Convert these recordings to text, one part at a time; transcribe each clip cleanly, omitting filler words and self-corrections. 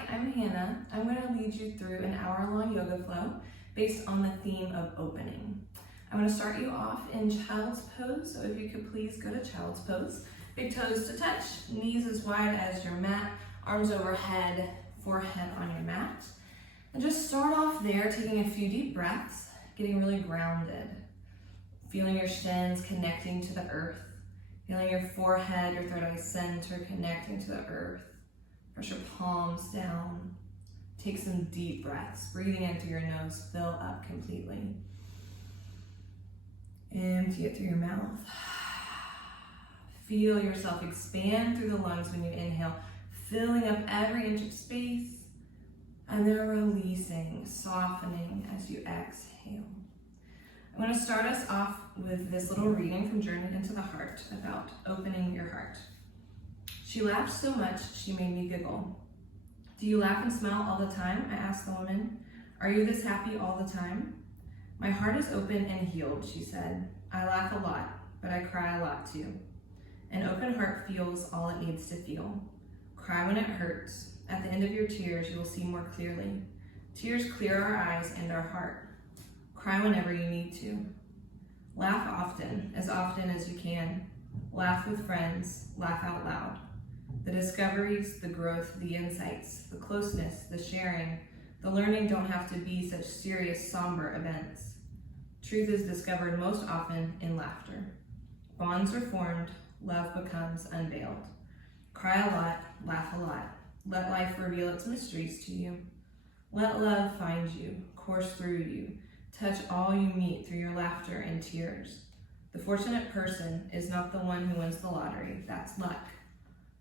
Hi, I'm Hannah. I'm going to lead you through an hour-long yoga flow based on the theme of opening. I'm going to start you off in child's pose, so if you could please go to child's pose. Big toes to touch, knees as wide as your mat, arms overhead, forehead on your mat. And just start off there, taking a few deep breaths, getting really grounded. Feeling your shins connecting to the earth. Feeling your forehead, your third eye center connecting to the earth. Press your palms down. Take some deep breaths. Breathing in through your nose, fill up completely. Empty it through your mouth. Feel yourself expand through the lungs when you inhale, filling up every inch of space, and then releasing, softening as you exhale. I'm going to start us off with this little reading from Journey into the Heart about opening your heart. She laughed so much, she made me giggle. Do you laugh and smile all the time? I asked the woman. Are you this happy all the time? My heart is open and healed, she said. I laugh a lot, but I cry a lot too. An open heart feels all it needs to feel. Cry when it hurts. At the end of your tears, you will see more clearly. Tears clear our eyes and our heart. Cry whenever you need to. Laugh often as you can. Laugh with friends, laugh out loud. The discoveries, the growth, the insights, the closeness, the sharing, the learning don't have to be such serious, somber events. Truth is discovered most often in laughter. Bonds are formed, love becomes unveiled. Cry a lot, laugh a lot. Let life reveal its mysteries to you. Let love find you, course through you, touch all you meet through your laughter and tears. The fortunate person is not the one who wins the lottery, that's luck.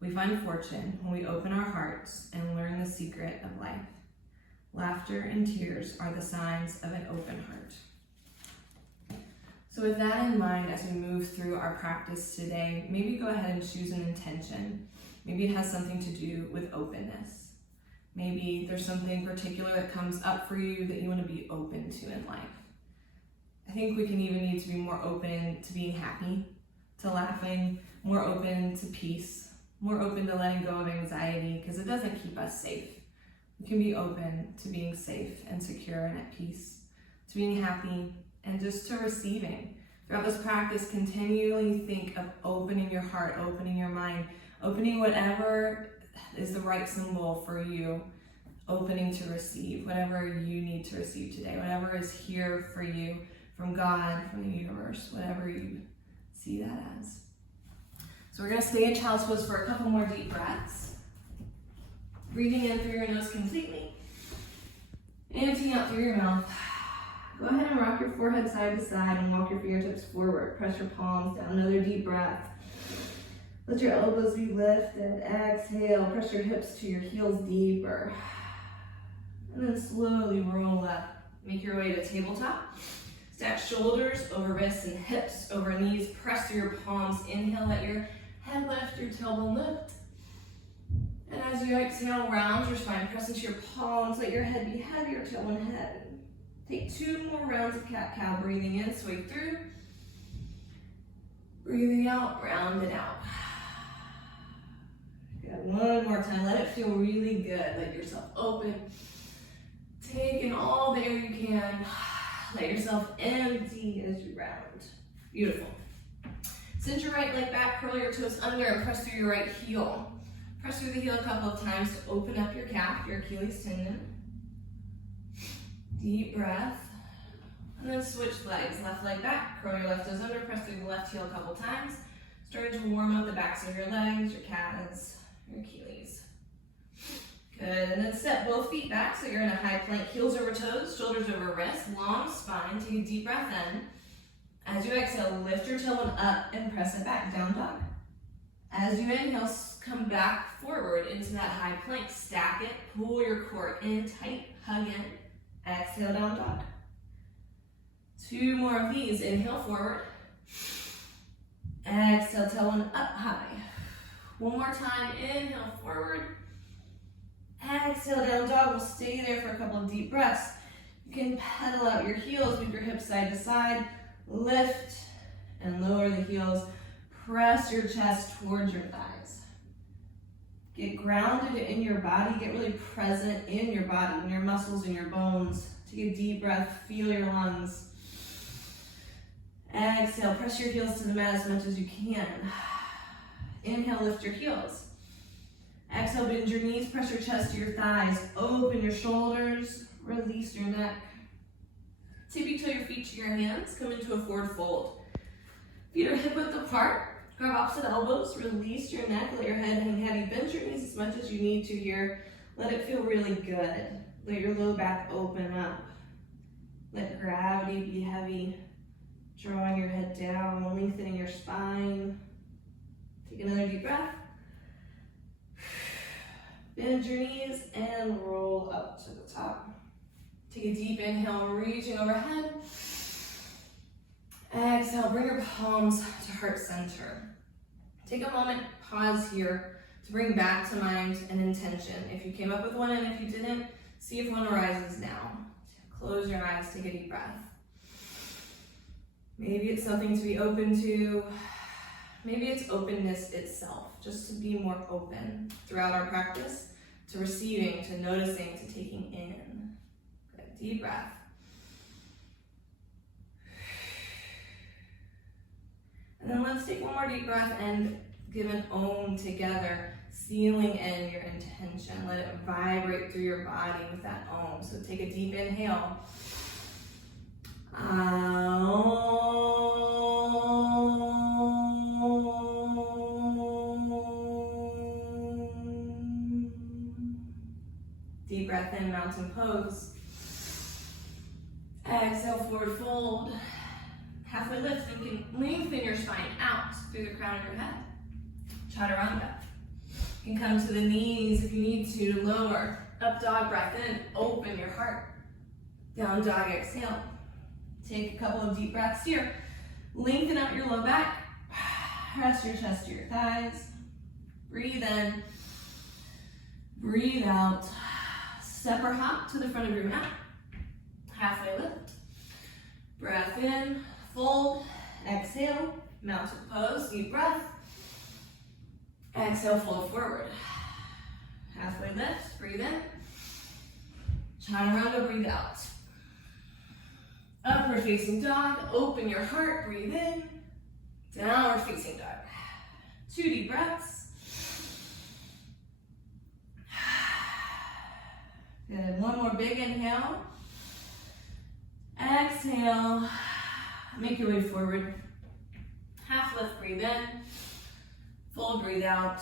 We find fortune when we open our hearts and learn the secret of life. Laughter and tears are the signs of an open heart. So with that in mind, as we move through our practice today, maybe go ahead and choose an intention. Maybe it has something to do with openness. Maybe there's something particular that comes up for you that you want to be open to in life. I think we can even need to be more open to being happy, to laughing, more open to peace, more open to letting go of anxiety, because it doesn't keep us safe. We can be open to being safe and secure and at peace, to being happy, and just to receiving. Throughout this practice, continually think of opening your heart, opening your mind, opening whatever is the right symbol for you, opening to receive whatever you need to receive today, whatever is here for you from God, from the universe, whatever you see that as. So we're going to stay in child's pose for a couple more deep breaths. Breathing in through your nose completely. Emptying out through your mouth. Go ahead and rock your forehead side to side and walk your fingertips forward. Press your palms down. Another deep breath. Let your elbows be lifted. Exhale. Press your hips to your heels deeper. And then slowly roll up. Make your way to tabletop. Stack shoulders over wrists and hips over knees. Press through your palms. Inhale, let your head lift, your tailbone lift. And as you exhale, round your spine. Press into your palms. Let your head be heavier, tailbone head. Take 2 more rounds of cat-cow. Breathing in, sway through. Breathing out, round it out. Good. One more time. Let it feel really good. Let yourself open. Take in all the air you can. Let yourself empty as you round. Beautiful. Send your right leg back, curl your toes under, and press through your right heel. Press through the heel a couple of times to open up your calf, your Achilles tendon. Deep breath. And then switch legs. Left leg back, curl your left toes under, press through the left heel a couple of times. Starting to warm up the backs of your legs, your calves, your Achilles. Good, and then step both feet back so you're in a high plank, heels over toes, shoulders over wrists, long spine. Take a deep breath in. As you exhale, lift your tailbone up and press it back, down dog. As you inhale, come back forward into that high plank, stack it, pull your core in tight, hug in, exhale, down dog. 2 more of these, inhale forward, exhale, tailbone up high. 1 more time, inhale forward, exhale, down dog. We'll stay there for a couple of deep breaths. You can pedal out your heels, move your hips side to side, lift and lower the heels. Press your chest towards your thighs. Get grounded in your body. Get really present in your body, in your muscles, in your bones. Take a deep breath. Feel your lungs. Exhale. Press your heels to the mat as much as you can. Inhale, lift your heels. Exhale, bend your knees. Press your chest to your thighs. Open your shoulders. Release your neck. Tippy toe your feet to your hands. Come into a forward fold. Feet are hip width apart. Grab opposite elbows. Release your neck. Let your head hang heavy. Bend your knees as much as you need to here. Let it feel really good. Let your low back open up. Let gravity be heavy. Drawing your head down, lengthening your spine. Take another deep breath. Bend your knees and roll up to the top. Take a deep inhale, reaching overhead. Exhale, bring your palms to heart center. Take a moment, pause here to bring back to mind an intention. If you came up with one and if you didn't, see if one arises now. Close your eyes, take a deep breath. Maybe it's something to be open to. Maybe it's openness itself, just to be more open throughout our practice, to receiving, to noticing, to taking in. Good, deep breath. And then let's take one more deep breath and give an Om together, sealing in your intention. Let it vibrate through your body with that Om. So take a deep inhale. Deep breath in, mountain pose. Exhale, forward fold. Halfway lift, and you can lengthen your spine out through the crown of your head. Chaturanga. You can come to the knees if you need to lower. Up dog, breath in, open your heart. Down dog, exhale. Take a couple of deep breaths here. Lengthen out your low back. Press your chest to your thighs. Breathe in. Breathe out. Step or hop to the front of your mat. Halfway lift. Breath in. Fold. Exhale. Mountain pose. Deep breath. Exhale, fold forward. Halfway lift. Breathe in. Chaturanga. Breathe out. Upward facing dog, open your heart, breathe in. Downward facing dog. 2 deep breaths. Good, one more big inhale. Exhale, make your way forward. Half lift, breathe in. Fold, breathe out.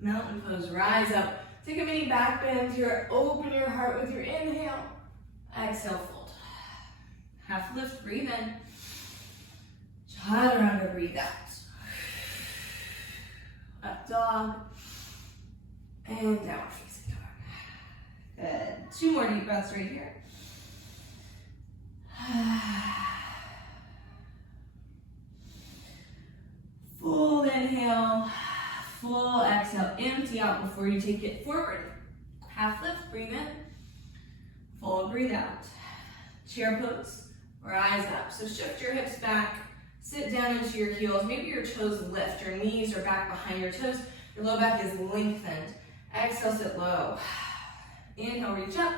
Mountain pose, rise up. Take a mini back bend here, open your heart with your inhale. Exhale, fold. Half lift, breathe in. Chaturanga, breathe out. Up dog. And downward facing dog. Good. 2 more deep breaths right here. Full inhale. Full exhale. Empty out before you take it forward. Half lift, breathe in. Full, breathe out. Chair pose. Rise up. So shift your hips back, sit down into your heels. Maybe your toes lift, your knees are back behind your toes. Your low back is lengthened. Exhale, sit low. Inhale, reach up.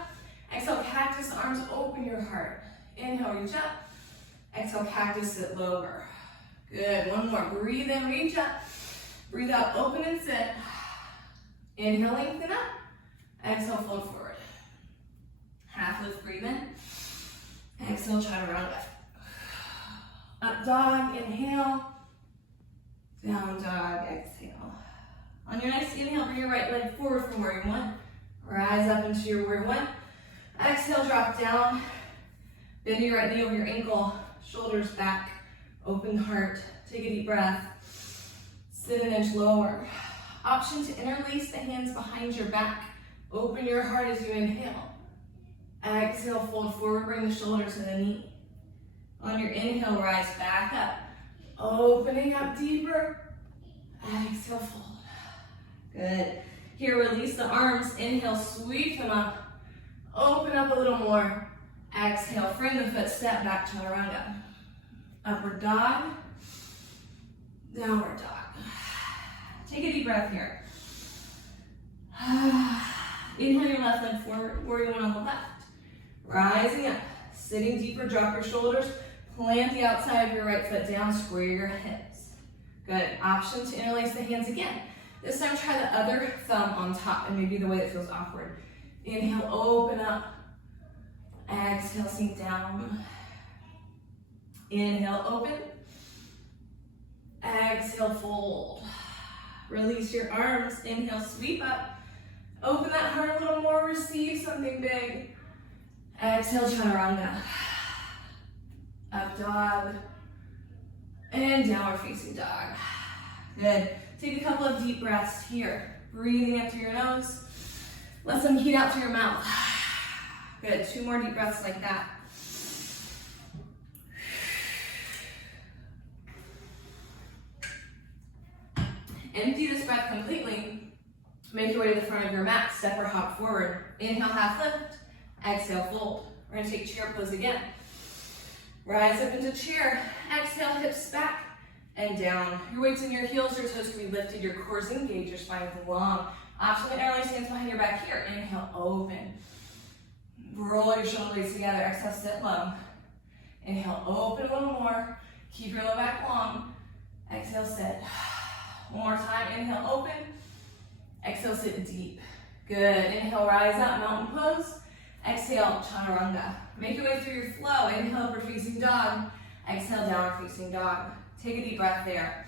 Exhale, cactus arms, open your heart. Inhale, reach up. Exhale, cactus, sit lower. Good, one more. Breathe in, reach up. Breathe out, open and sit. Inhale, lengthen up. Exhale, fold forward. Half lift, breathe in. Exhale, chaturanga. Up dog, inhale. Down dog, exhale. On your next inhale, bring your right leg forward from warrior one. Rise up into your warrior one. Exhale, drop down. Bend your right knee over your ankle, shoulders back, open heart. Take a deep breath. Sit an inch lower. Option to interlace the hands behind your back. Open your heart as you inhale. Exhale, fold forward, bring the shoulder to the knee. On your inhale, rise back up. Opening up deeper. Exhale, fold. Good. Here, release the arms. Inhale, sweep them up. Open up a little more. Exhale, frame the foot, step back, chaturanga. Upward dog. Downward dog. Take a deep breath here. Inhale your left leg forward, warrior one on the left. Rising up, sitting deeper, drop your shoulders, plant the outside of your right foot down, square your hips. Good, option to interlace the hands again. This time try the other thumb on top and maybe the way that feels awkward. Inhale, open up. Exhale, sink down. Inhale, open. Exhale, fold. Release your arms. Inhale, sweep up. Open that heart a little more, receive something big. Exhale, chaturanga. Up dog. And downward facing dog. Good. Take a couple of deep breaths here. Breathing up through your nose. Let some heat out through your mouth. Good. 2 more deep breaths like that. Empty this breath completely. Make your way to the front of your mat. Step or hop forward. Inhale, half lift. Exhale, fold. We're going to take chair pose again. Rise up into chair. Exhale, hips back and down. Your weights in your heels, your toes can be lifted. Your core's engaged. Your spine is long. Optionally, interlace hands behind your back here. Inhale, open. Roll your shoulder blades together. Exhale, sit low. Inhale, open a little more. Keep your low back long. Exhale, sit. One more time. Inhale, open. Exhale, sit deep. Good. Inhale, rise up, mountain pose. Exhale, chaturanga. Make your way through your flow. Inhale, upward facing dog. Exhale, downward facing dog. Take a deep breath there.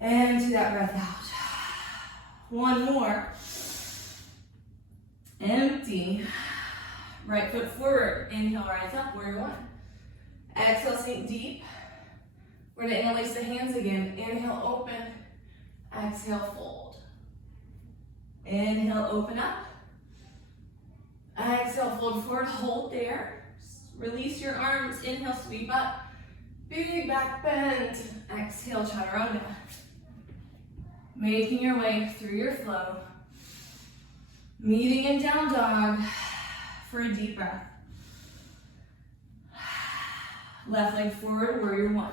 And to that breath out. One more. Empty. Right foot forward. Inhale, rise up, warrior one. Exhale, sink deep. We're gonna interlace the hands again. Inhale, open. Exhale, fold. Inhale, open up. Exhale, fold forward, hold there. Release your arms. Inhale, sweep up. Big back bend. Exhale, chaturanga. Making your way through your flow. Meeting in down dog for a deep breath. Left leg forward, warrior one.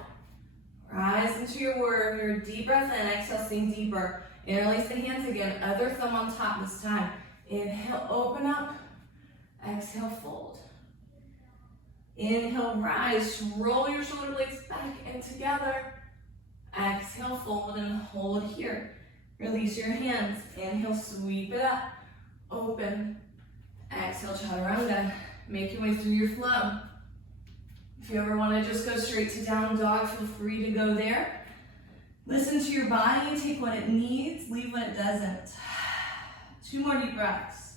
Rise into your warrior, deep breath in, exhale, sink deeper. Interlace the hands again, other thumb on top this time. Inhale, open up. Exhale, fold. Inhale, rise, roll your shoulder blades back and together. Exhale, fold and hold here. Release your hands. Inhale, sweep it up. Open. Exhale, chaturanga. Make your way through your flow. If you ever want to just go straight to down dog, feel free to go there. Listen to your body, take what it needs, leave what it doesn't. 2 more deep breaths.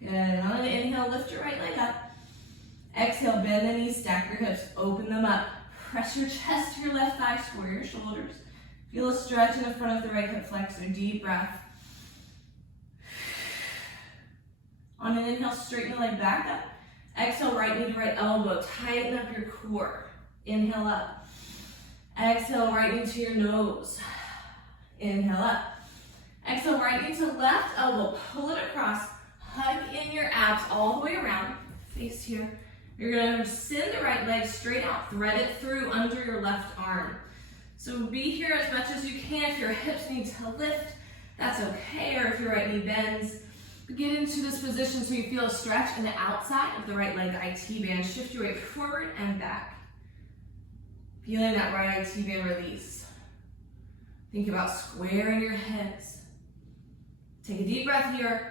Good. On an inhale, lift your right leg up. Exhale, bend the knees, stack your hips, open them up. Press your chest to your left thigh, square your shoulders. Feel a stretch in the front of the right hip flexor. Deep breath. On an inhale, straighten the leg back up. Exhale, right knee to right elbow. Tighten up your core. Inhale up. Exhale, right knee to your nose. Inhale up. Exhale, right knee to left elbow. Pull it across. Hug in your abs all the way around. Face here. You're going to send the right leg straight out. Thread it through under your left arm. So be here as much as you can. If your hips need to lift, that's okay. Or if your right knee bends, get into this position so you feel a stretch in the outside of the right leg, the IT band. Shift your weight forward and back. Feeling that right IT band release. Think about squaring your hips. Take a deep breath here.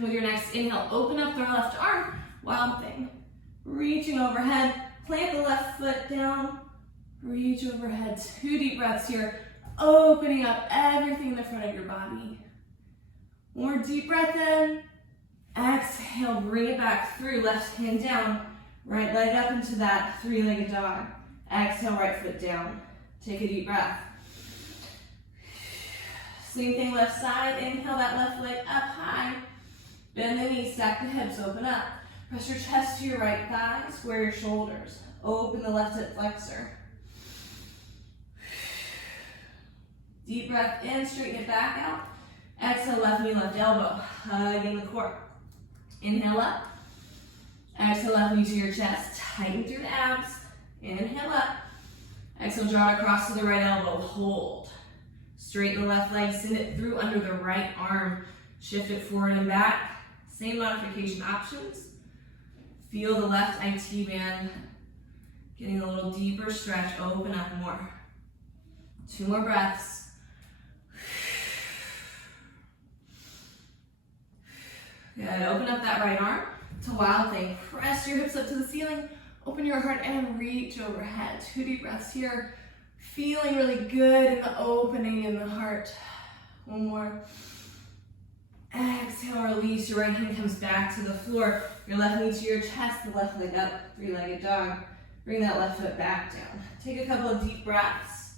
With your next inhale, open up the left arm. Wild thing. Reaching overhead. Plant the left foot down. Reach overhead. 2 deep breaths here. Opening up everything in the front of your body. More deep breath in. Exhale, bring it back through. Left hand down. Right leg up into that 3-legged dog. Exhale, right foot down. Take a deep breath. Same thing left side. Inhale that left leg up high. Bend the knees, stack the hips, open up. Press your chest to your right thigh, square your shoulders. Open the left hip flexor. Deep breath in, straighten it back out. Exhale, left knee, left elbow. Hug in the core. Inhale up. Exhale, left knee to your chest. Tighten through the abs. Inhale up. Exhale, draw it across to the right elbow. Hold. Straighten the left leg. Send it through under the right arm. Shift it forward and back. Same modification options. Feel the left IT band getting a little deeper stretch. Open up more. 2 more breaths. Good. Open up that right arm to wild thing. Press your hips up to the ceiling. Open your heart and reach overhead. 2 deep breaths here. Feeling really good in the opening in the heart. 1 more. Exhale, release. Your right hand comes back to the floor. Your left knee to your chest, the left leg up, 3-legged dog. Bring that left foot back down. Take a couple of deep breaths.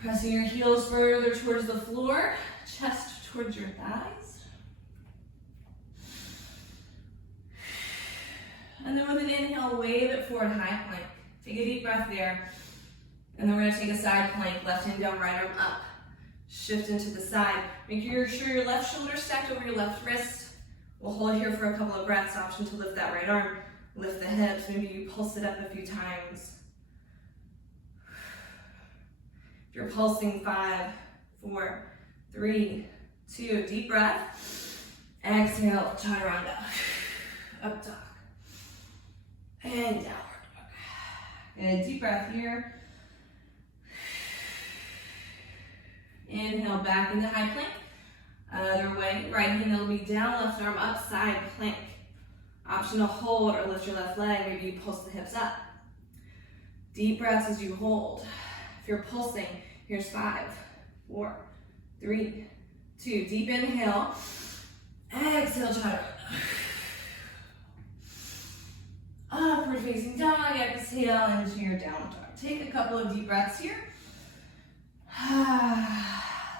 Pressing your heels further towards the floor, chest towards your thighs. And then with an inhale, wave it forward, high plank. Take a deep breath there. And then we're gonna take a side plank, left hand down, right arm up. Shift into the side. Make sure your left shoulder stacked over your left wrist. We'll hold here for a couple of breaths. Option to lift that right arm. Lift the hips. Maybe you pulse it up a few times. If you're pulsing, 5, 4, 3, 2. Deep breath. Exhale, chaturanga. Up dog. And downward dog. Good. Deep breath here. Inhale back into high plank. Other way, right hand will be down, left arm up, side plank. Option to hold or lift your left leg. Maybe you pulse the hips up. Deep breaths as you hold. If you're pulsing, here's 5, 4, 3, 2. Deep inhale. Exhale, chaturanga. Upward facing dog. Exhale into your downward dog. Take a couple of deep breaths here.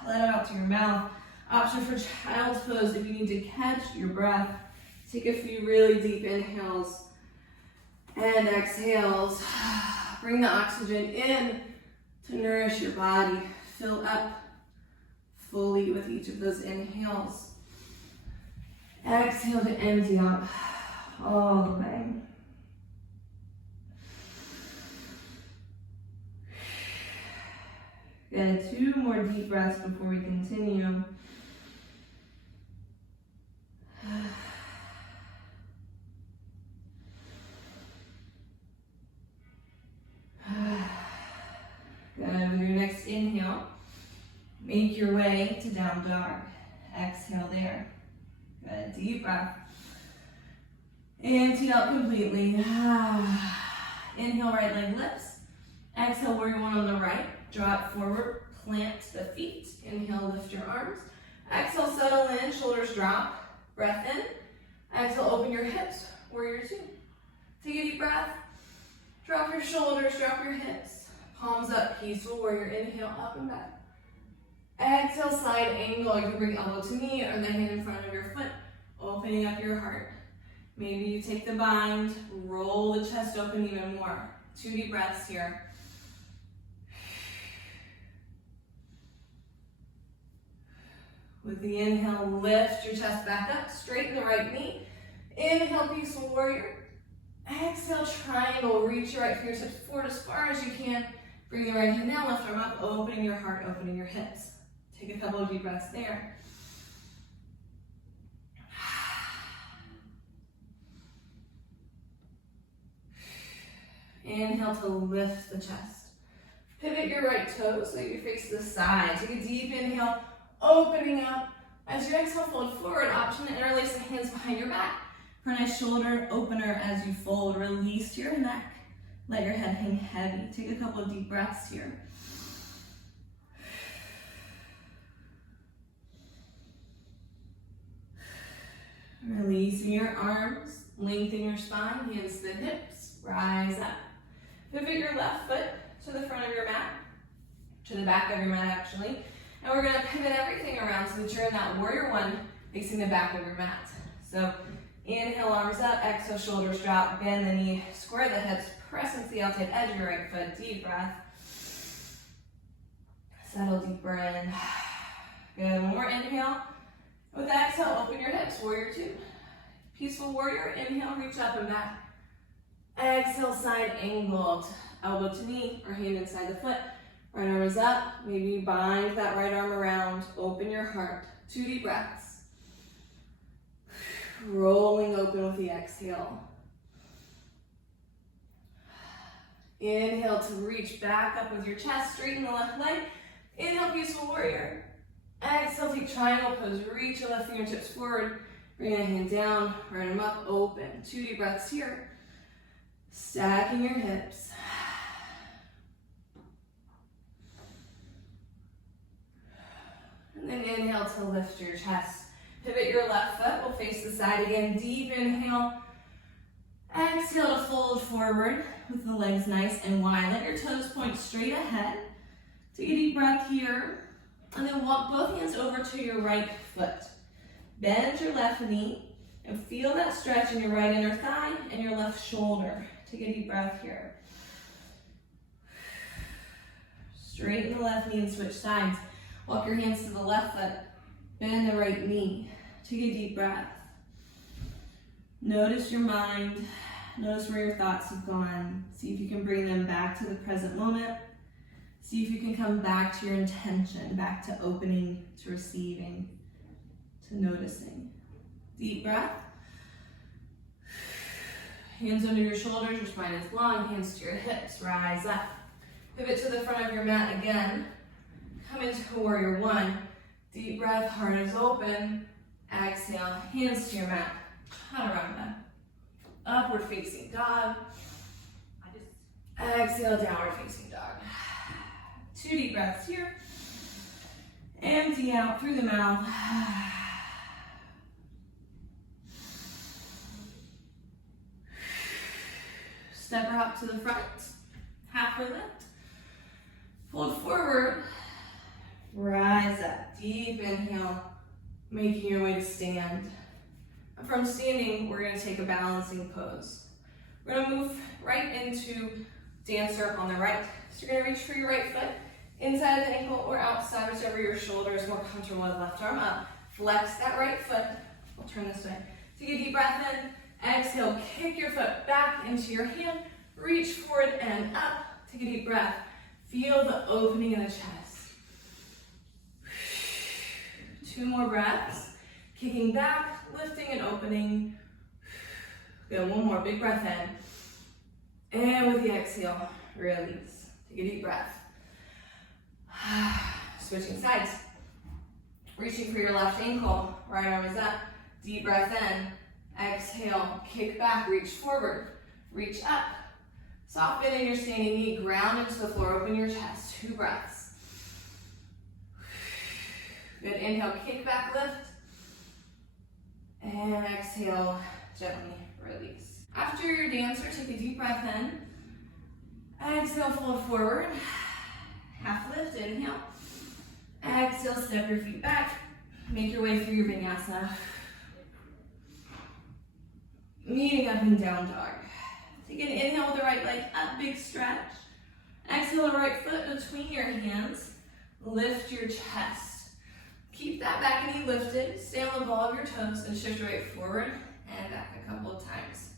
Let it out to your mouth. Option for child's pose if you need to catch your breath. Take a few really deep inhales and exhales. Bring the oxygen in to nourish your body. Fill up fully with each of those inhales. Exhale to empty out all the way. Good. 2 more deep breaths before we continue. Good. With your next inhale, make your way to down dog. Exhale there. Good. Deep breath. Empty out completely. Inhale, right leg lifts. Exhale, warrior 1 on the right. Draw it forward, plant the feet. Inhale, lift your arms. Exhale, settle in, shoulders drop. Breath in. Exhale, open your hips, warrior 2. Take a deep breath. Drop your shoulders, drop your hips. Palms up, peaceful warrior. Inhale, up and back. Exhale, side angle. You can bring elbow to knee or the hand in front of your foot, opening up your heart. Maybe you take the bind, roll the chest open even more. 2 deep breaths here. With the inhale, lift your chest back up, straighten the right knee. Inhale, peaceful warrior. Exhale, triangle. Reach your right fingertips forward as far as you can. Bring the right hand down, left arm up, opening your heart, opening your hips. Take a couple of deep breaths there. Inhale to lift the chest. Pivot your right toes so you face the side. Take a deep inhale, opening up. As you exhale, fold forward. Option to interlace the hands behind your back for a nice shoulder opener as you fold. Release to your neck. Let your head hang heavy. Take a couple of deep breaths here. Releasing your arms. Lengthen your spine. Hands to the hips. Rise up. Pivot your left foot to the front of your mat. To the back of your mat, actually. And we're going to pivot everything around so that you're in that warrior 1 facing the back of your mat. So inhale, arms up. Exhale, shoulders drop. Bend the knee. Square the hips. Press into the outside edge of your right foot. Deep breath. Settle deeper in. Good. 1 more inhale. With exhale, open your hips. Warrior 2. Peaceful warrior, inhale, reach up and back. Exhale, side angled. Elbow to knee or hand inside the foot. Right arm is up. Maybe bind that right arm around. Open your heart. 2 deep breaths. Rolling open with the exhale. Inhale to reach back up with your chest. Straighten the left leg. Inhale, peaceful warrior. Exhale, take triangle pose. Reach your left fingertips forward. Bring a hand down. Right arm up. Open. 2 deep breaths here. Stacking your hips. And then inhale to lift your chest. Pivot your left foot. We'll face the side again. Deep inhale. Exhale to fold forward with the legs nice and wide. Let your toes point straight ahead. Take a deep breath here. And then walk both hands over to your right foot. Bend your left knee and feel that stretch in your right inner thigh and your left shoulder. Take a deep breath here. Straighten the left knee and switch sides. Walk your hands to the left foot. Bend the right knee. Take a deep breath. Notice your mind. Notice where your thoughts have gone. See if you can bring them back to the present moment. See if you can come back to your intention, back to opening, to receiving, to noticing. Deep breath. Hands under your shoulders, your spine is long, hands to your hips, rise up. Pivot to the front of your mat again. Come into warrior 1. Deep breath, heart is open. Exhale, hands to your mat. Chaturanga. Upward facing dog. Exhale, downward facing dog. 2 deep breaths here. Empty out through the mouth. Step her up to the front. Half her lift. Fold forward. Rise up. Deep inhale. Making your way to stand. From standing, we're going to take a balancing pose. We're going to move right into dancer on the right. So you're going to reach for your right foot inside the ankle or outside, whichever your shoulder is more comfortable with. Left arm up. Flex that right foot. We'll turn this way. Take a deep breath in. Exhale, kick your foot back into your hand. Reach forward and up. Take a deep breath. Feel the opening in the chest. 2 more breaths. Kicking back, lifting and opening. Good, 1 more, big breath in. And with the exhale, release. Take a deep breath. Switching sides. Reaching for your left ankle. Right arm is up. Deep breath in. Exhale, kick back, reach forward. Reach up. Soft bend in your standing knee. Ground into the floor. Open your chest. 2 breaths. Good, inhale, kick back, lift. And exhale, gently release. After your dancer, take a deep breath in. Exhale, fold forward. Half lift, inhale. Exhale, step your feet back. Make your way through your vinyasa. Meeting up and down dog. Take an inhale with the right leg up, big stretch. Exhale, the right foot between your hands. Lift your chest. Keep that back knee lifted. Stay on the ball of your toes and shift your weight forward and back a couple of times.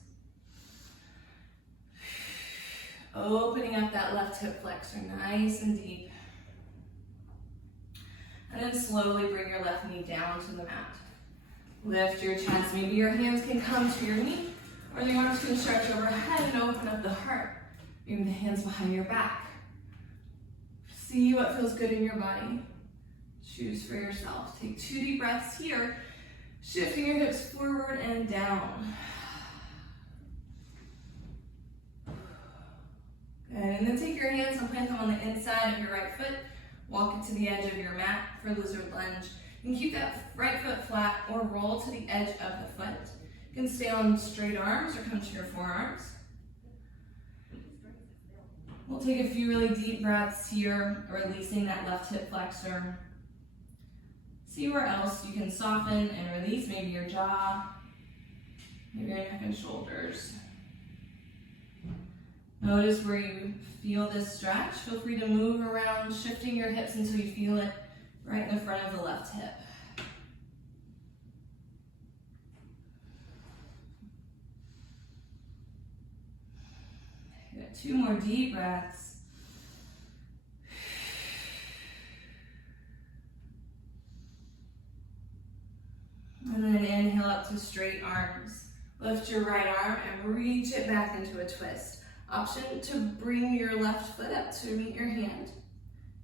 Opening up that left hip flexor nice and deep. And then slowly bring your left knee down to the mat. Lift your chest. Maybe your hands can come to your knee or the arms can stretch overhead and open up the heart. Maybe the hands behind your back. See what feels good in your body. Choose for yourself. Take 2 deep breaths here. Shifting your hips forward and down. Good. And then take your hands and plant them on the inside of your right foot. Walk it to the edge of your mat for lizard lunge. You can keep that right foot flat or roll to the edge of the foot. You can stay on straight arms or come to your forearms. We'll take a few really deep breaths here, releasing that left hip flexor. See where else you can soften and release, maybe your jaw, maybe your neck and shoulders. Notice where you feel this stretch. Feel free to move around, shifting your hips until you feel it right in the front of the left hip. 2 more deep breaths. And then inhale up to straight arms. Lift your right arm and reach it back into a twist. Option to bring your left foot up to meet your hand.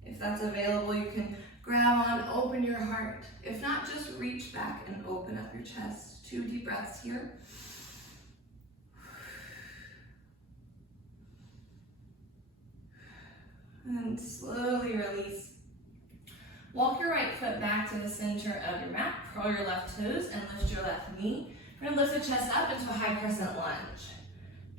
If that's available, you can grab on, open your heart. If not, just reach back and open up your chest. 2 deep breaths here. And slowly release. Walk your right foot back to the center of your mat. Curl your left toes and lift your left knee. We're gonna lift the chest up into a high crescent lunge.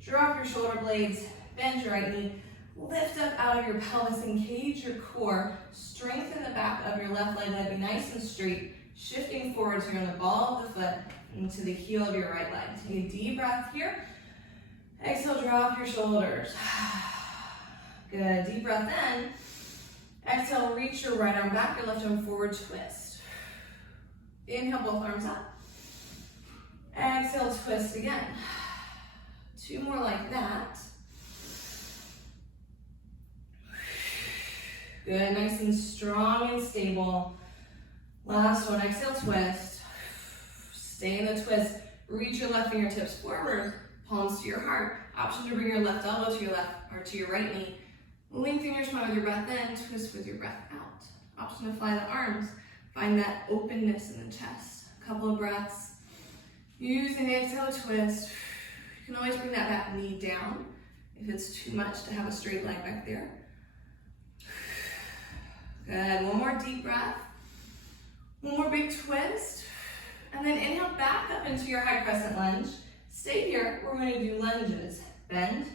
Drop your shoulder blades, bend your right knee, lift up out of your pelvis, engage your core, strengthen the back of your left leg, let it be nice and straight, shifting forward so you're on the ball of the foot into the heel of your right leg. Take a deep breath here. Exhale, drop your shoulders. Good, deep breath in. Exhale, reach your right arm back, your left arm forward, twist. Inhale, both arms up. Exhale, twist again. 2 more like that. Good, nice and strong and stable. Last one, exhale, twist. Stay in the twist. Reach your left fingertips forward, palms to your heart. Option to bring your left elbow to your left or to your right knee. Lengthen your spine with your breath in, twist with your breath out. Option to fly the arms. Find that openness in the chest. A couple of breaths. Using the exhale, twist. You can always bring that back knee down if it's too much to have a straight leg back there. Good, 1 more deep breath. 1 more big twist. And then inhale back up into your high crescent lunge. Stay here, we're gonna do lunges. Bend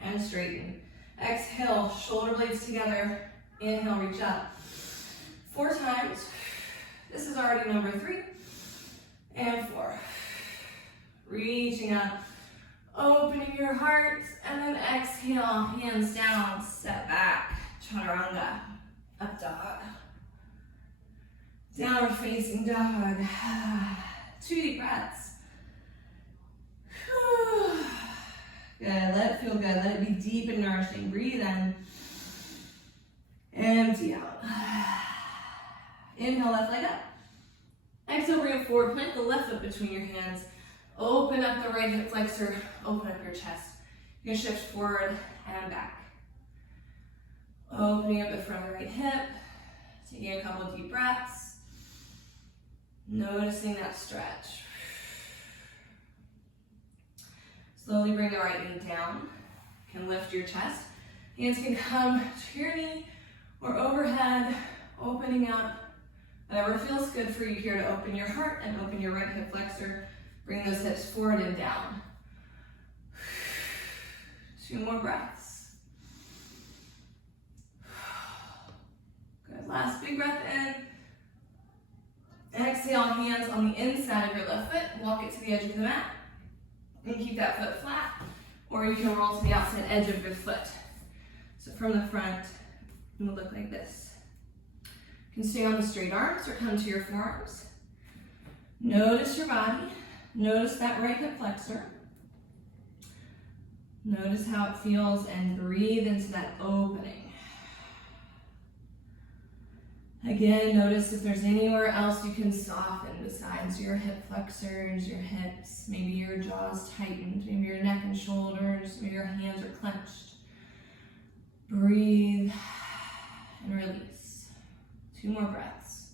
and straighten. Exhale, shoulder blades together. Inhale, reach up. 4 times. This is already number 3. And 4. Reaching up, opening your heart, and then exhale, hands down, step back, chaturanga, up dog. Downward facing dog. 2 deep breaths. Good, let it feel good. Let it be deep and nourishing. Breathe in. Empty out. Inhale, left leg up. Exhale, bring it forward. Plant the left foot between your hands. Open up the right hip flexor. Open up your chest. You're gonna shift forward and back. Opening up the front of the right hip. Taking a couple of deep breaths. Noticing that stretch. Slowly bring the right knee down. You can lift your chest. Hands can come to your knee or overhead, opening up. Whatever feels good for you here to open your heart and open your right hip flexor. Bring those hips forward and down. 2 more breaths. Good, last big breath in. Exhale, hands on the inside of your left foot. Walk it to the edge of the mat. And keep that foot flat, or you can roll to the outside edge of your foot. So from the front, it will look like this. You can stay on the straight arms or come to your forearms. Notice your body. Notice that right hip flexor. Notice how it feels and breathe into that opening. Again, notice if there's anywhere else you can soften besides your hip flexors, your hips, maybe your jaws tightened, maybe your neck and shoulders, maybe your hands are clenched. Breathe and release. 2 more breaths.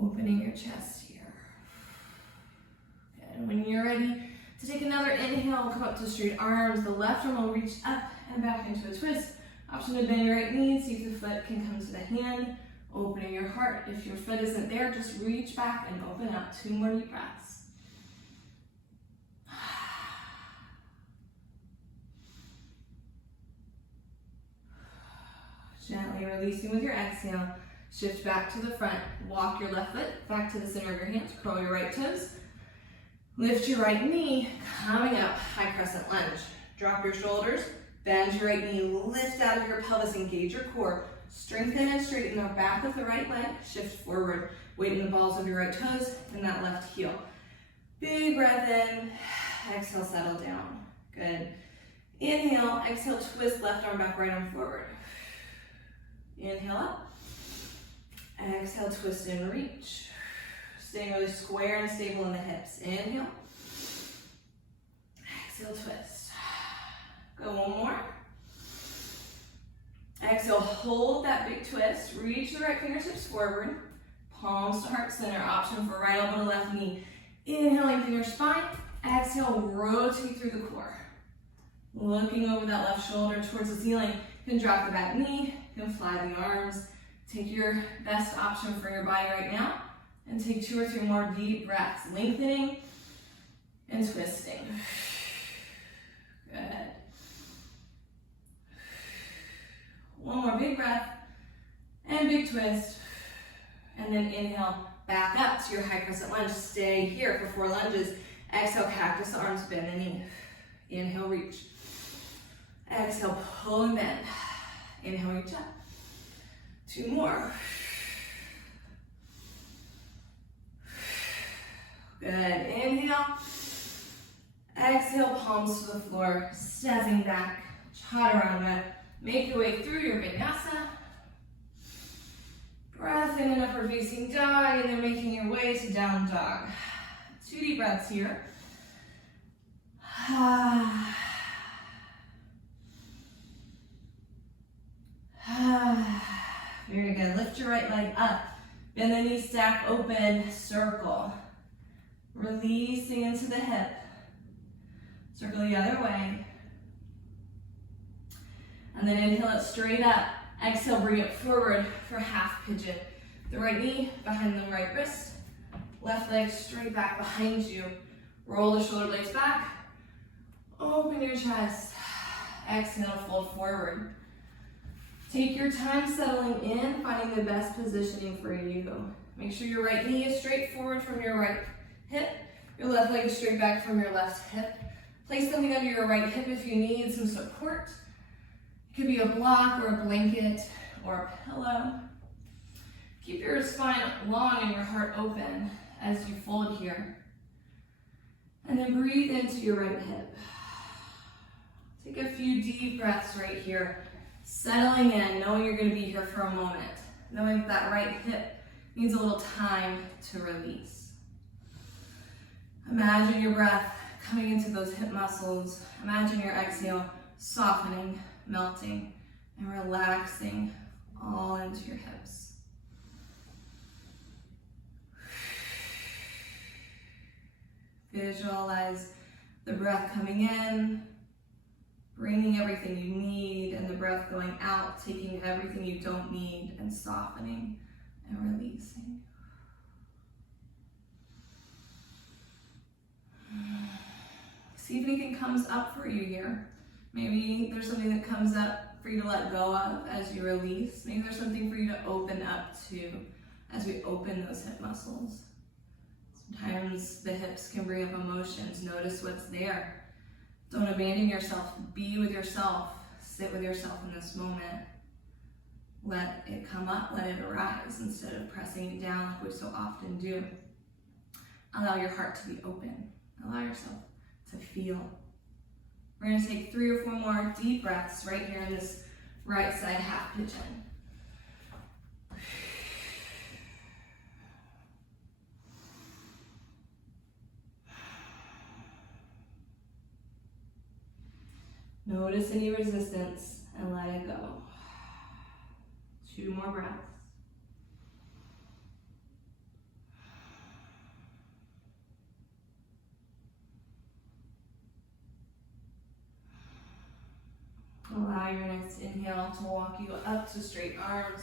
Opening your chest here. And when you're ready to take another inhale, come up to straight arms. The left arm will reach up and back into a twist. Option to bend your right knee, see if the foot can come to the hand. Opening your heart. If your foot isn't there, just reach back and open up. 2 more deep breaths. Gently releasing with your exhale. Shift back to the front. Walk your left foot back to the center of your hands. Curl your right toes. Lift your right knee, coming up, high crescent lunge. Drop your shoulders, bend your right knee, lift out of your pelvis, engage your core. Strengthen and straighten the back of the right leg. Shift forward. Weight in the balls of your right toes and that left heel. Big breath in. Exhale, settle down. Good. Inhale, exhale, twist left arm back, right arm forward. Inhale up. Exhale, twist and reach. Staying really square and stable in the hips. Inhale. Exhale, twist. Go one more. Exhale, hold that big twist. Reach the right fingertips forward. Palms to heart center. Option for right elbow to left knee. Inhale, lengthen your spine. Exhale, rotate through the core. Looking over that left shoulder towards the ceiling. You can drop the back knee. You can fly the arms. Take your best option for your body right now. And take 2 or 3 more deep breaths. Lengthening and twisting. Good. One more big breath. And big twist. And then inhale, back up to your high crescent lunge. Stay here for 4 lunges. Exhale, cactus arms, bend the knee. Inhale, reach. Exhale, pull and bend. Inhale, reach up. 2 more. Good. Inhale. Exhale, palms to the floor. Stepping back. Chaturanga. Make your way through your vinyasa. Breath in and upward facing dog, and then making your way to down dog. 2 deep breaths here. Very good. Lift your right leg up. Bend the knee, stack open, circle. Releasing into the hip. Circle the other way. And then inhale it straight up. Exhale, bring it forward for half pigeon. The right knee behind the right wrist. Left leg straight back behind you. Roll the shoulder blades back. Open your chest. Exhale, fold forward. Take your time settling in, finding the best positioning for you. Make sure your right knee is straight forward from your right hip. Your left leg is straight back from your left hip. Place something under your right hip if you need some support. It could be a block or a blanket or a pillow. Keep your spine long and your heart open as you fold here. And then breathe into your right hip. Take a few deep breaths right here. Settling in, knowing you're going to be here for a moment. Knowing that right hip needs a little time to release. Imagine your breath coming into those hip muscles. Imagine your exhale softening, melting, and relaxing all into your hips. Visualize the breath coming in, bringing everything you need, and the breath going out, taking everything you don't need and softening and releasing. See if anything comes up for you here. Maybe there's something that comes up for you to let go of as you release. Maybe there's something for you to open up to as we open those hip muscles. Sometimes the hips can bring up emotions. Notice what's there. Don't abandon yourself. Be with yourself. Sit with yourself in this moment. Let it come up. Let it arise instead of pressing it down like we so often do. Allow your heart to be open. Allow yourself to feel. We're going to take 3 or 4 more deep breaths right here in this right side half pigeon. Notice any resistance and let it go. 2 more breaths. Allow your next inhale to walk you up to straight arms.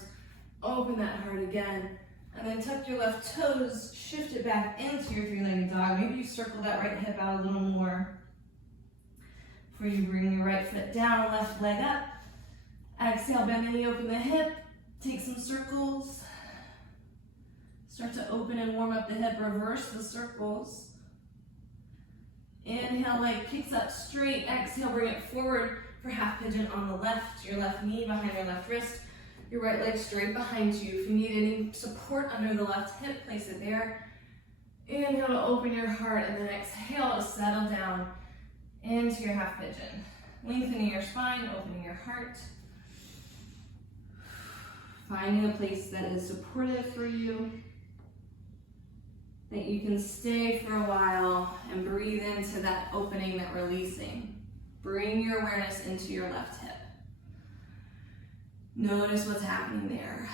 Open that heart again. And then tuck your left toes, shift it back into your 3-legged dog. Maybe you circle that right hip out a little more. Before you bring your right foot down, left leg up. Exhale, bend the knee, open the hip. Take some circles. Start to open and warm up the hip. Reverse the circles. Inhale, leg kicks up straight. Exhale, bring it forward for half pigeon on the left. Your left knee behind your left wrist. your right leg straight behind you. If you need any support under the left hip, place it there. Inhale to open your heart, and then exhale to settle down into your half pigeon. Lengthening your spine, opening your heart. Finding a place that is supportive for you, that you can stay for a while and breathe into that opening, that releasing. Bring your awareness into your left hip. Notice what's happening there.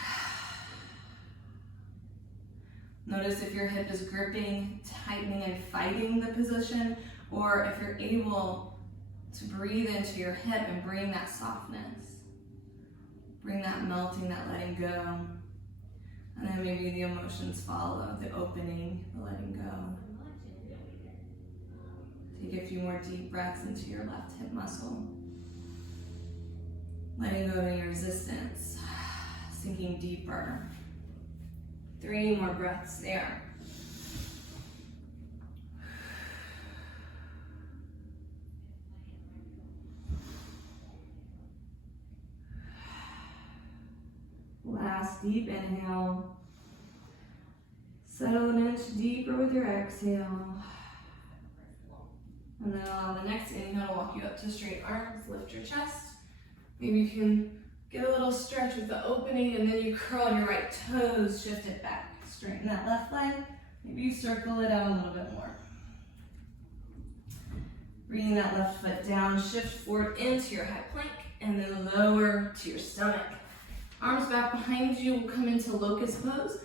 Notice if your hip is gripping, tightening, and fighting the position, or if you're able to breathe into your hip and bring that softness. Bring that melting, that letting go. And then maybe the emotions follow, the opening, the letting go. Take a few more deep breaths into your left hip muscle. Letting go of any resistance, sinking deeper. 3 more breaths there. Last deep inhale. Settle an inch deeper with your exhale. And then on the next inhale to walk you up to straight arms, lift your chest. Maybe you can get a little stretch with the opening, and then you curl your right toes, shift it back. Straighten that left leg. Maybe you circle it out a little bit more. Bringing that left foot down, shift forward into your high plank, and then lower to your stomach. Arms back behind you, we'll come into locust pose.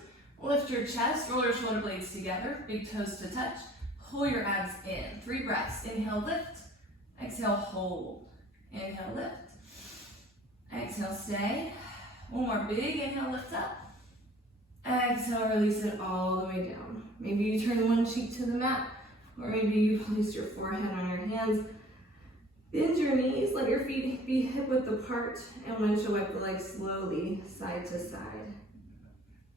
Lift your chest, roll your shoulder blades together, big toes to touch. Pull your abs in. 3 breaths. Inhale, lift. Exhale, hold. Inhale, lift. Exhale, stay. 1 more big inhale, lift up. Exhale, release it all the way down. Maybe you turn one cheek to the mat, or maybe you place your forehead on your hands. Bend your knees, let your feet be hip-width apart, and windshield wipe the legs slowly, side to side.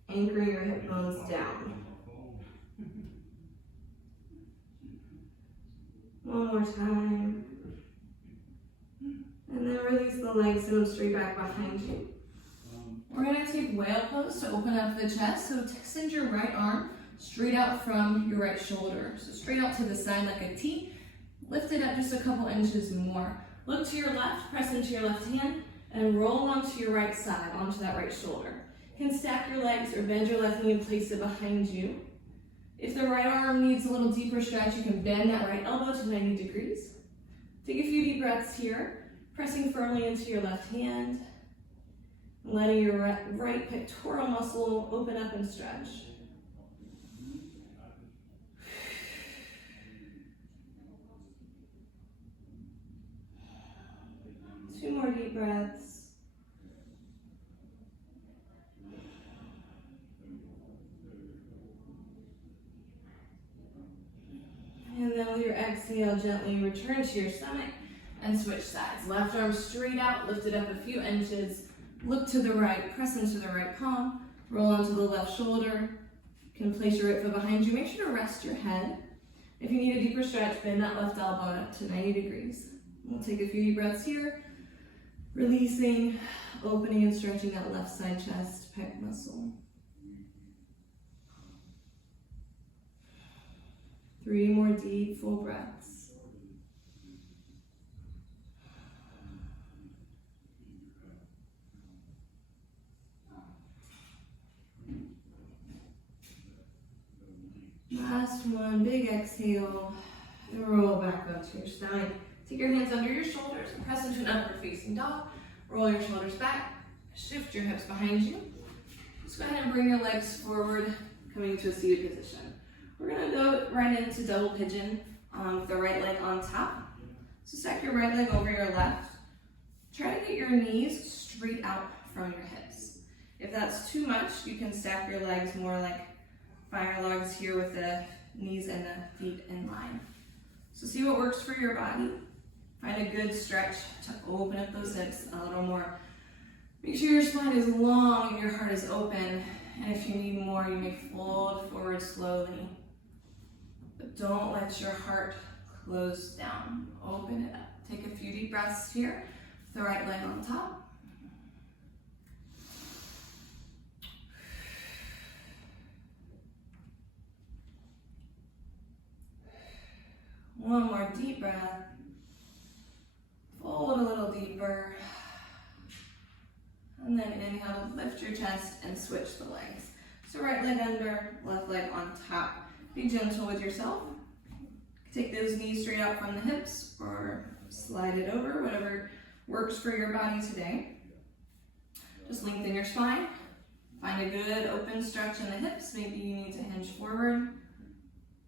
Anchoring your hip bones down. 1 more time. And then release the legs, send them straight back behind you. We're going to take whale pose to open up the chest. So send your right arm straight out from your right shoulder. So straight out to the side like a T. Lift it up just a couple inches more. Look to your left, press into your left hand, and roll onto your right side, onto that right shoulder. You can stack your legs or bend your left knee and place it behind you. If the right arm needs a little deeper stretch, you can bend that right elbow to 90 degrees. Take a few deep breaths here, pressing firmly into your left hand, letting your right pectoral muscle open up and stretch. Two more deep breaths. And then with your exhale, gently return to your stomach and switch sides. Left arm straight out, lift it up a few inches. Look to the right, press into the right palm, roll onto the left shoulder. You can place your right foot behind you. Make sure to rest your head. If you need a deeper stretch, bend that left elbow up to 90 degrees. We'll take a few deep breaths here. Releasing, opening and stretching that left side chest, pec muscle. 3 more deep, full breaths. Last one, big exhale, and roll back up to your stomach. Take your hands under your shoulders and press into an upward facing dog. Roll your shoulders back, shift your hips behind you. Just go ahead and bring your legs forward, coming to a seated position. We're gonna go right into double pigeon with the right leg on top. So stack your right leg over your left. Try to get your knees straight out from your hips. If that's too much, you can stack your legs more like fire logs here with the knees and the feet in line. So see what works for your body. Find a good stretch to open up those hips a little more. Make sure your spine is long and your heart is open. And if you need more, you may fold forward slowly. But don't let your heart close down. Open it up. Take a few deep breaths here with the right leg on top. One more deep breath. Fold a little deeper. And then inhale, lift your chest and switch the legs. So right leg under, left leg on top. Be gentle with yourself. Take those knees straight out from the hips or slide it over, whatever works for your body today. Just lengthen your spine. Find a good open stretch in the hips. Maybe you need to hinge forward.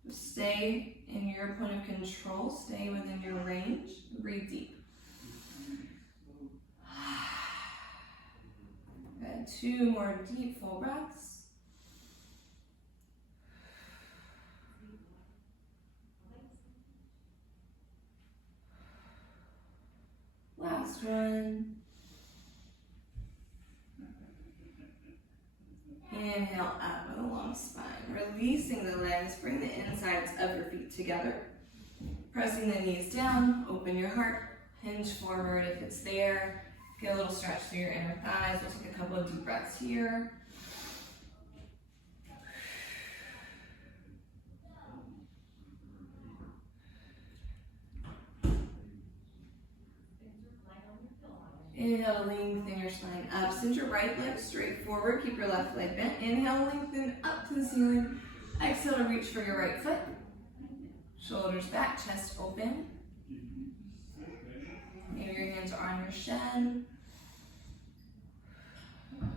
Just stay in your point of control. Stay within your range. Breathe deep. Good. 2 more deep full breaths. Last one. Inhale up with a long spine. Releasing the legs. Bring the insides of your feet together. Pressing the knees down. Open your heart. Hinge forward if it's there. Get a little stretch through your inner thighs. We'll take a couple of deep breaths here. Inhale, lengthen your spine up. Send your right leg straight forward. Keep your left leg bent. Inhale, lengthen up to the ceiling. Exhale to reach for your right foot. Shoulders back, chest open. Maybe your hands are on your shin.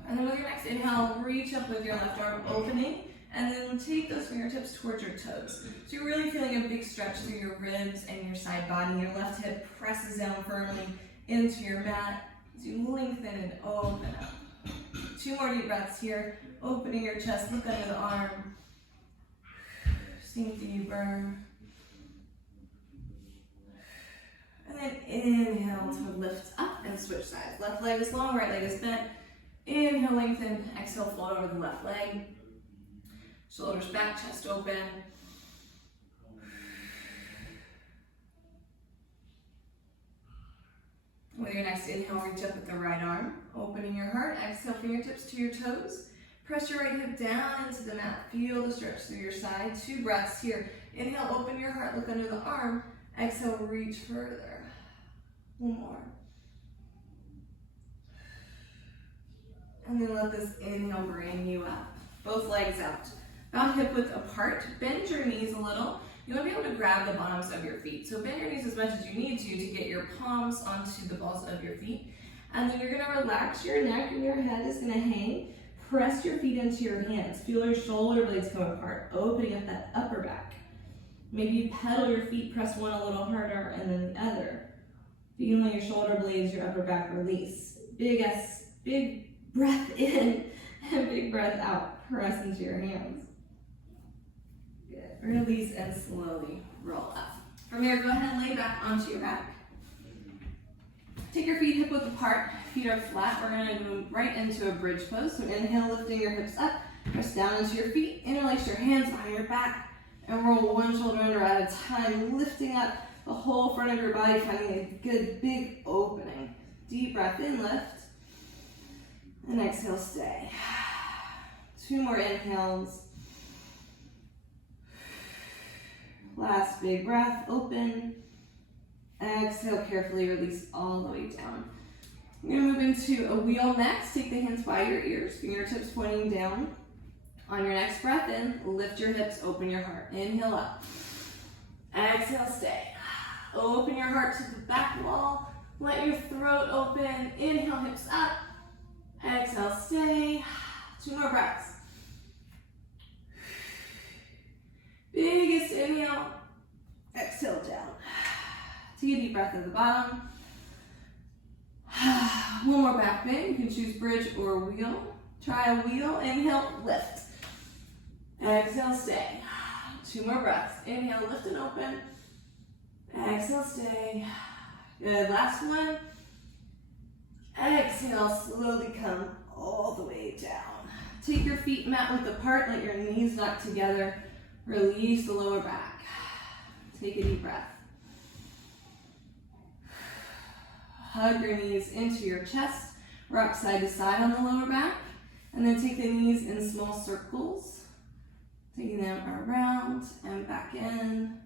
And then with your next inhale, reach up with your left arm opening. And then take those fingertips towards your toes. So you're really feeling a big stretch through your ribs and your side body. Your left hip presses down firmly into your mat. As you lengthen and open up. 2 more deep breaths here. Opening your chest, look under the arm. Sink deeper. And then inhale to lift up and switch sides. Left leg is long, right leg is bent. Inhale, lengthen. Exhale, fold over the left leg. Shoulders back, chest open. With your next inhale, reach up with the right arm, opening your heart. Exhale, fingertips to your toes. Press your right hip down into the mat. Feel the stretch through your side. 2 breaths here. Inhale, open your heart, look under the arm. Exhale, reach further. 1 more. And then let this inhale bring you up. Both legs out. About hip width apart. Bend your knees a little. You want to be able to grab the bottoms of your feet. So bend your knees as much as you need to get your palms onto the balls of your feet. And then you're going to relax your neck and your head is going to hang. Press your feet into your hands. Feel your shoulder blades come apart, opening up that upper back. Maybe you pedal your feet, press one a little harder and then the other. Feeling your shoulder blades, your upper back release. Big breath in and big breath out. Press into your hands. Release and slowly roll up. From here, go ahead and lay back onto your back. Take your feet hip width apart. Feet are flat. We're going to move right into a bridge pose. So inhale, lifting your hips up. Press down into your feet. Interlace your hands behind your back. And roll one shoulder under at a time. Lifting up the whole front of your body. Finding a good big opening. Deep breath in, lift. And exhale, stay. 2 more inhales. Last big breath, open. Exhale, carefully release all the way down. We're gonna move into a wheel next. Take the hands by your ears, fingertips pointing down. On your next breath in, lift your hips, open your heart. Inhale up. Exhale, stay. Open your heart to the back wall. Let your throat open. Inhale, hips up. Exhale, stay. 2 more breaths. Biggest inhale, exhale down. Take a deep breath at the bottom. 1 more back bend. You can choose bridge or wheel. Try a wheel. Inhale, lift. Exhale, stay. 2 more breaths. Inhale, lift and open. Exhale, stay. Good. Last one. Exhale, slowly come all the way down. Take your feet mat width apart. Let your knees knock together. Release the lower back. Take a deep breath. Hug your knees into your chest. Rock side to side on the lower back. And then take the knees in small circles. Taking them around and back in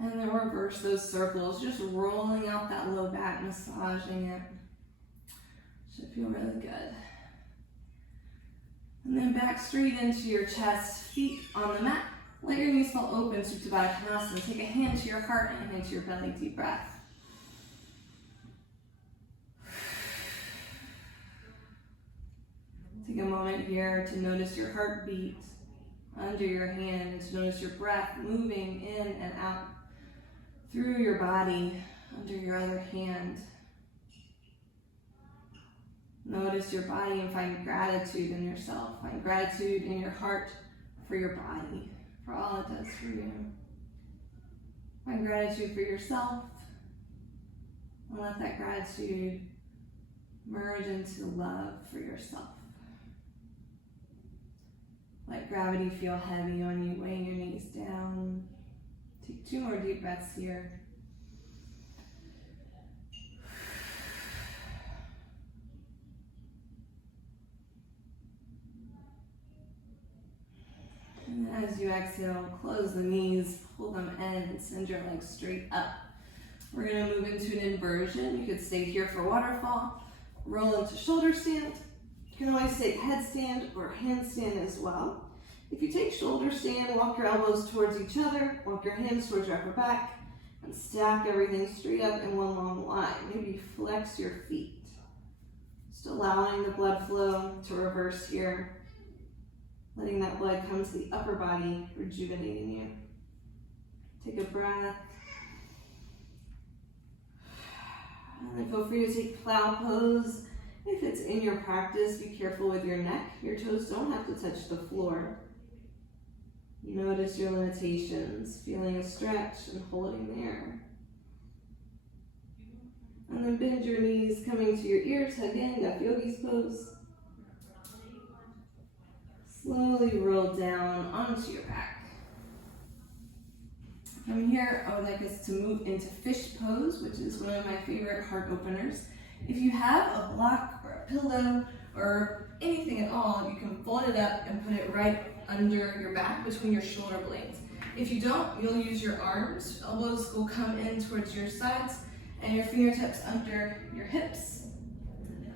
And then reverse those circles, just rolling out that low back, massaging it. Should feel really good. And then back straight into your chest, feet on the mat. Let your knees fall open, Supta Baddha Konasana. Take a hand to your heart and a hand to your belly, deep breath. Take a moment here to notice your heartbeat under your hand and to notice your breath moving in and out through your body under your other hand. Notice your body and find gratitude in yourself. Find gratitude in your heart for your body, for all it does for you. Find gratitude for yourself and let that gratitude merge into love for yourself. Let gravity feel heavy on you, weighing your knees down. Take 2 more deep breaths here. And as you exhale, close the knees, pull them in, and send your legs straight up. We're going to move into an inversion. You could stay here for waterfall, roll into shoulder stand. You can always take headstand or handstand as well. If you take shoulder stand, walk your elbows towards each other, walk your hands towards your upper back, and stack everything straight up in one long line. Maybe flex your feet. Just allowing the blood flow to reverse here. Letting that blood come to the upper body, rejuvenating you. Take a breath. And then feel free to take plow pose. If it's in your practice, be careful with your neck. Your toes don't have to touch the floor. Notice your limitations, feeling a stretch and holding there. And then bend your knees, coming to your ears, again, that yogi's pose. Slowly roll down onto your back. From here, I would like us to move into fish pose, which is one of my favorite heart openers. If you have a block or a pillow or anything at all, you can fold it up and put it right under your back between your shoulder blades. If you don't, you'll use your arms. Elbows will come in towards your sides and your fingertips under your hips.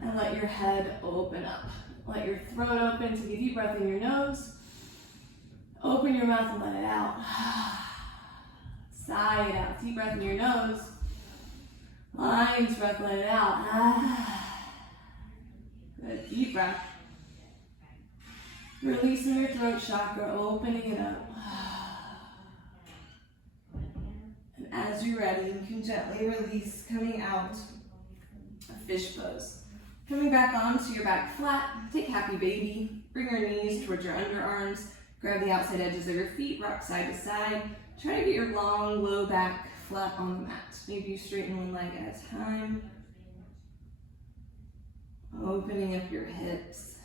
And let your head open up. Let your throat open. Take a deep breath in your nose. Open your mouth and let it out. Sigh it out. Deep breath in your nose. Lion's breath, let it out. Good. Deep breath. Releasing your throat chakra, opening it up. And as you're ready, you can gently release, coming out of fish pose. Coming back onto your back flat, take happy baby. Bring your knees towards your underarms. Grab the outside edges of your feet, rock side to side. Try to get your long, low back flat on the mat. Maybe you straighten one leg at a time. Opening up your hips.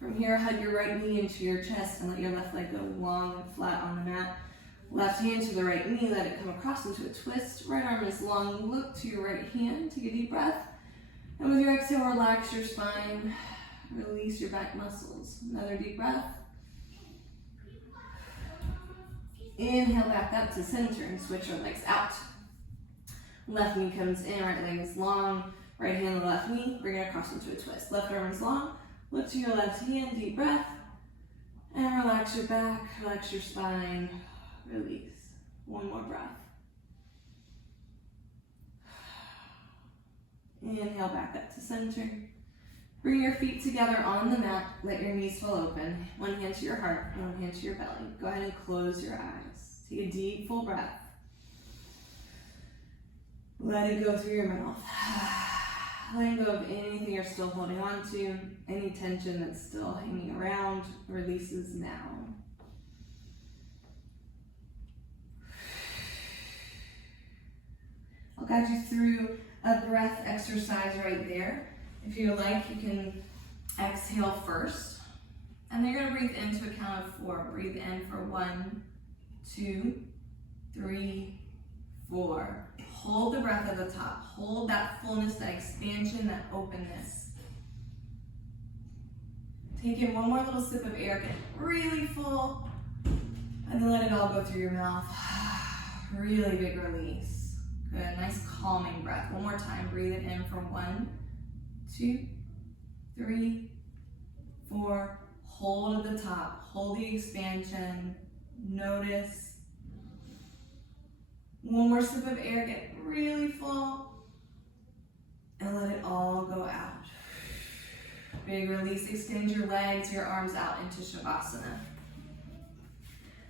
From here, hug your right knee into your chest and let your left leg go long and flat on the mat. Left hand to the right knee, let it come across into a twist. Right arm is long, look to your right hand. Take a deep breath. And with your exhale, relax your spine. Release your back muscles. Another deep breath. Inhale back up to center and switch your legs out. Left knee comes in, right leg is long. Right hand to the left knee, bring it across into a twist. Left arm is long. Look to your left hand, deep breath. And relax your back, relax your spine. Release. One more breath. Inhale back up to center. Bring your feet together on the mat. Let your knees fall open. One hand to your heart, one hand to your belly. Go ahead and close your eyes. Take a deep, full breath. Let it go through your mouth. Letting go of anything you're still holding on to, any tension that's still hanging around, releases now. I'll guide you through a breath exercise right there. If you like, you can exhale first. And then you're going to breathe in to a count of 4. Breathe in for 1, 2, 3, 4. Hold the breath at the top. Hold that fullness, that expansion, that openness. Take in one more little sip of air. Get really full. And then let it all go through your mouth. Really big release. Good, nice calming breath. One more time, breathe it in for 1, 2, 3, 4. Hold at the top, hold the expansion, notice. One more sip of air, get really full, and let it all go out. Big release, extend your legs, your arms out into Shavasana.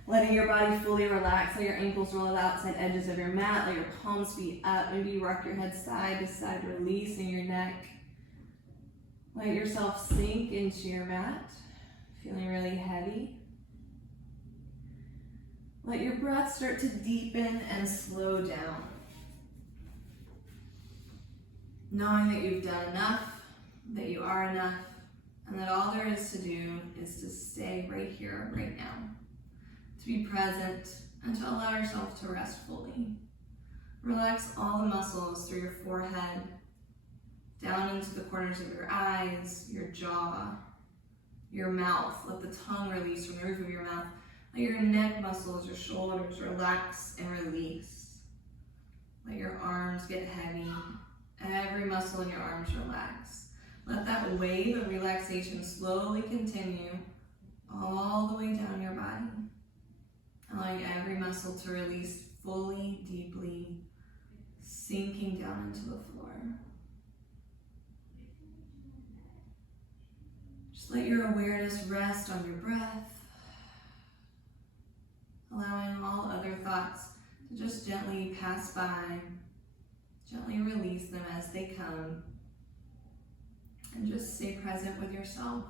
Letting your body fully relax, let your ankles roll to the outside edges of your mat, let your palms be up, maybe rock your head side to side, releasing your neck. Let yourself sink into your mat, feeling really heavy. Let your breath start to deepen and slow down. Knowing that you've done enough, that you are enough, and that all there is to do is to stay right here, right now. To be present and to allow yourself to rest fully. Relax all the muscles through your forehead, down into the corners of your eyes, your jaw, your mouth. Let the tongue release from the roof of your mouth. Let your neck muscles, your shoulders relax and release. Let your arms get heavy. Every muscle in your arms relax. Let that wave of relaxation slowly continue all the way down your body. Allowing every muscle to release fully, deeply, sinking down into the floor. Just let your awareness rest on your breath, allowing all other thoughts to just gently pass by, gently release them as they come, and just stay present with yourself.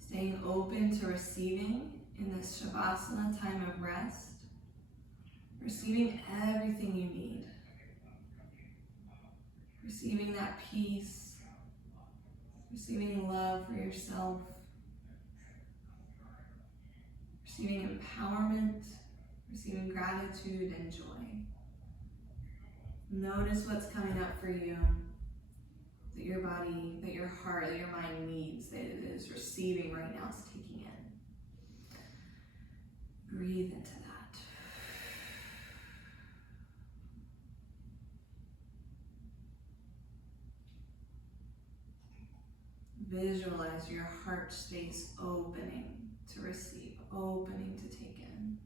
Staying open to receiving in this Shavasana time of rest, receiving everything you need, receiving that peace, receiving love for yourself, receiving empowerment, receiving gratitude and joy. Notice what's coming up for you, that your body, that your heart, that your mind needs, that it is receiving right now, it's taking in. Breathe into that. Visualize your heart space opening to receive, opening to take in.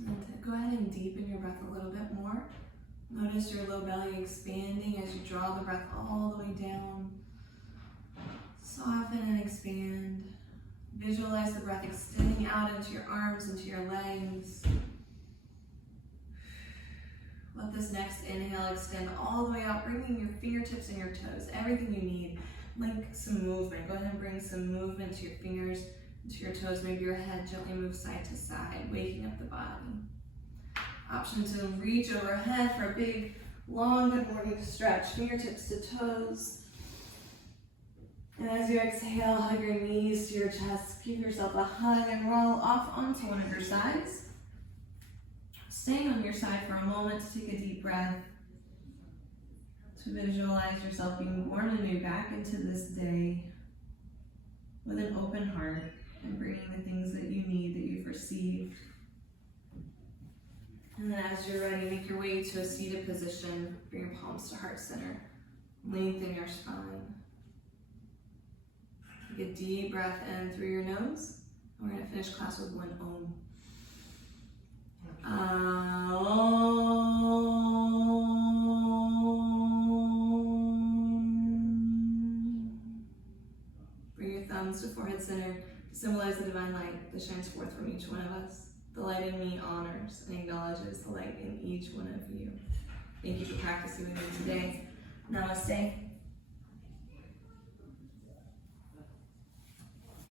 And then go ahead and deepen your breath a little bit more. Notice your low belly expanding as you draw the breath all the way down. Soften and expand. Visualize the breath extending out into your arms, into your legs. Let this next inhale extend all the way out, bringing your fingertips and your toes, everything you need, like some movement. Go ahead and bring some movement to your fingers, to your toes. Maybe your head gently moves side to side, waking up the body. Option to reach overhead for a big, long good morning stretch, fingertips to toes. And as you exhale, hug your knees to your chest. Give yourself a hug and roll off onto one of your sides. Staying on your side for a moment to take a deep breath. To visualize yourself being born anew back into this day with an open heart and bringing the things that you need, that you've received. And then as you're ready, make your way to a seated position. Bring your palms to heart center. Lengthen your spine. Take a deep breath in through your nose. And we're going to finish class with one Om. Bring your thumbs to forehead center to symbolize the divine light that shines forth from each one of us. The light in me honors and acknowledges the light in each one of you. Thank you for practicing with me today. Namaste.